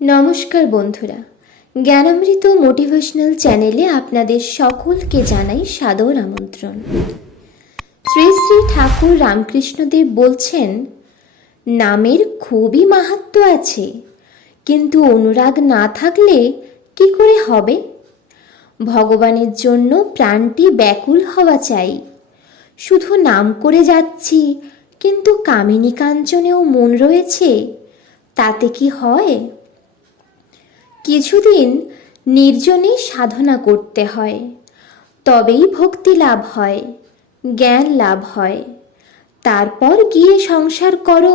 নমস্কার বন্ধুরা, জ্ঞানামৃত মোটিভেশনাল চ্যানেলে আপনাদের সকলকে জানাই সাদর আমন্ত্রণ। শ্রী শ্রী ঠাকুর রামকৃষ্ণদেব বলছেন, নামের খুবই মাহাত্ম্য আছে, কিন্তু অনুরাগ না থাকলে কি করে হবে? ভগবানের জন্য প্রাণটি ব্যাকুল হওয়া চাই। শুধু নাম করে যাচ্ছি, কিন্তু কামিনী কাঞ্চনেও মন রয়েছে, তাতে কি হয়? কিছুদিন নির্জনে সাধনা করতে হয়, তবেই ভক্তি লাভ হয়, জ্ঞান লাভ হয়। তারপর গিয়ে সংসার করো,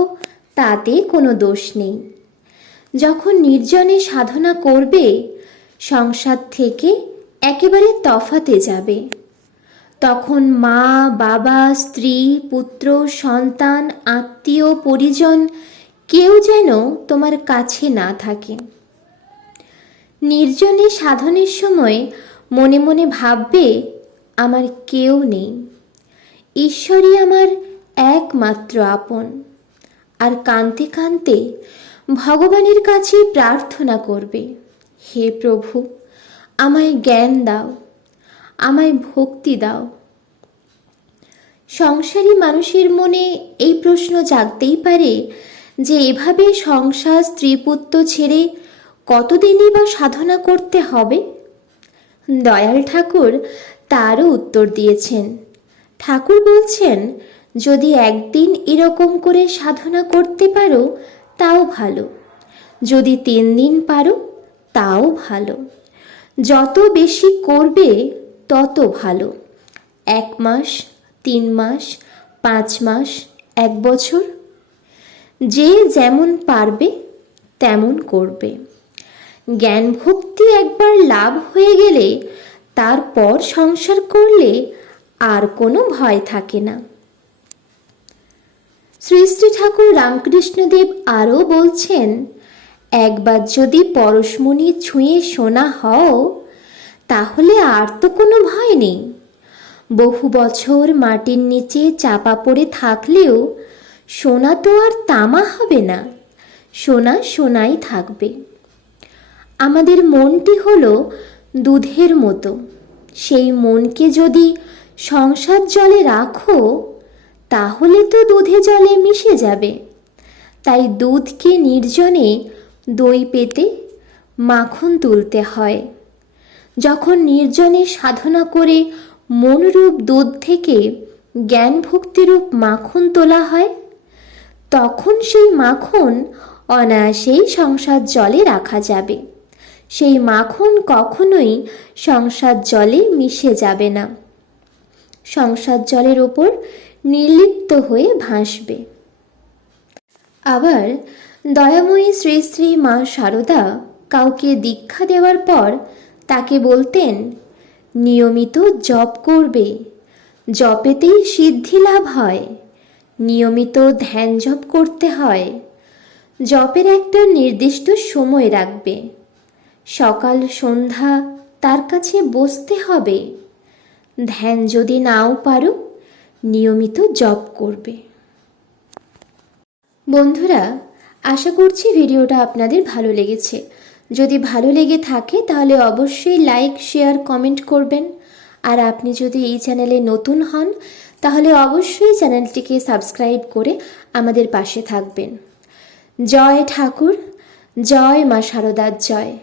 তাতে কোনো দোষ নেই। যখন নির্জনে সাধনা করবে, সংসার থেকে একেবারে তফাতে যাবে। তখন মা, বাবা, স্ত্রী, পুত্র, সন্তান, আত্মীয়, পরিজন কেউ যেন তোমার কাছে না থাকে। নির্জনে সাধনের সময় মনে মনে ভাববে, আমার কেউ নেই, ঈশ্বরই আমার একমাত্র আপন। আর কাঁদতে কাঁদতে ভগবানের কাছে প্রার্থনা করবে, হে প্রভু, আমায় জ্ঞান দাও, আমায় ভক্তি দাও। সংসারী মানুষের মনে এই প্রশ্ন জাগতেই পারে যে এভাবে সংসার, স্ত্রী, পুত্র ছেড়ে কতদিনই বা সাধনা করতে হবে? দয়াল ঠাকুর তারও উত্তর দিয়েছেন। ঠাকুর বলছেন, যদি একদিন এরকম করে সাধনা করতে পারো তাও ভালো, যদি 3 দিন পারো তাও ভালো। যত বেশি করবে তত ভালো। 1 মাস, 3 মাস, 5 মাস, 1 বছর, যে যেমন পারবে তেমন করবে। জ্ঞান ভক্তি একবার লাভ হয়ে গেলে তারপর সংসার করলে আর কোনো ভয় থাকে না। শ্রী শ্রী ঠাকুর রামকৃষ্ণদেব আরও বলছেন, একবার যদি পরশমণি ছুঁয়ে সোনা হও, তাহলে আর তো কোনো ভয় নেই। বহু বছর মাটির নিচে চাপা পড়ে থাকলেও সোনা তো আর তামা হবে না, সোনা সোনাই থাকবে। আমাদের মনটি হলো দুধের মতো। সেই মনকে যদি সংসার জলে রাখো, তাহলে তো দুধে জলে মিশে যাবে। তাই দুধকে নির্জনে দই পেতে মাখন তুলতে হয়। যখন নির্জনে সাধনা করে মনরূপ দুধ থেকে জ্ঞান ভক্তিরূপ মাখন তোলা হয়, তখন সেই মাখন অনায়াসেই সংসার জলে রাখা যাবে। সেই মাখন কখনোই সংসার জলে মিশে যাবে না, সংসার জলের ওপর নির্লিপ্ত হয়ে ভাসবে। আবার দয়াময়ী শ্রী শ্রী মা শারদা কাউকে দীক্ষা দেওয়ার পর তাকে বলতেন, নিয়মিত জপ করবে, জপেতেই সিদ্ধি লাভ হয়। নিয়মিত ধ্যান জপ করতে হয়। জপের একটা নির্দিষ্ট সময় রাখবে, সকাল সন্ধ্যা তার কাছে বসতে হবে। ধ্যান যদি নাও পারো, নিয়মিত জপ করবে। বন্ধুরা, আশা করছি ভিডিওটা আপনাদের ভালো লেগেছে। যদি ভালো লেগে থাকে তাহলে অবশ্যই লাইক, শেয়ার, কমেন্ট করবেন। আর আপনি যদি এই চ্যানেলে নতুন হন তাহলে অবশ্যই চ্যানেলটিকে সাবস্ক্রাইব করে আমাদের পাশে থাকবেন। জয় ঠাকুর, জয় মা শারদার জয়।